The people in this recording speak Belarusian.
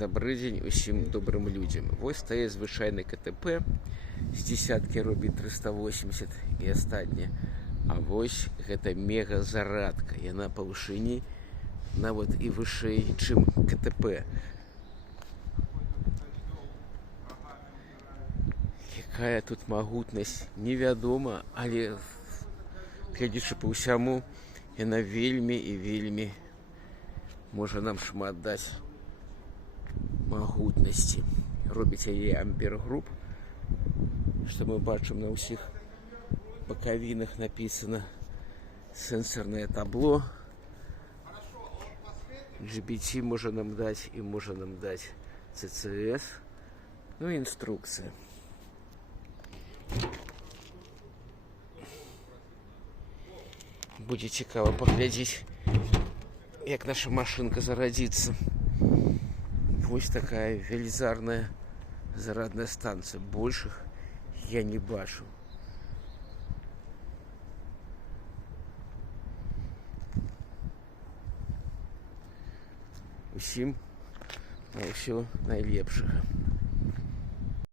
Добрый дзень усім добрым людзям. Вось стае звычайны КТП, з дзесяткі робіць 380 і астатняе. А вось гэта мегазарадка. Яна па вышыні нават і вышэй, чым КТП. Якая тут магутнасць, невядома, але глядзячы па ўсяму, яна вельмі і вельмі можа нам шмат даць магутнасці. Робіць яе ампер-груп, што мы бачым на ўсіх бакавінах напісана сэнсорнае табло. GBT можа нам даць і можа нам даць CCS, ну і інструкцыя. Будзе цікава паглядзець, як наша машынка зарадзіцца. Вось такая велізарная зарадная станцыя. Большых я не бачу. Усім ўсё найлепшага.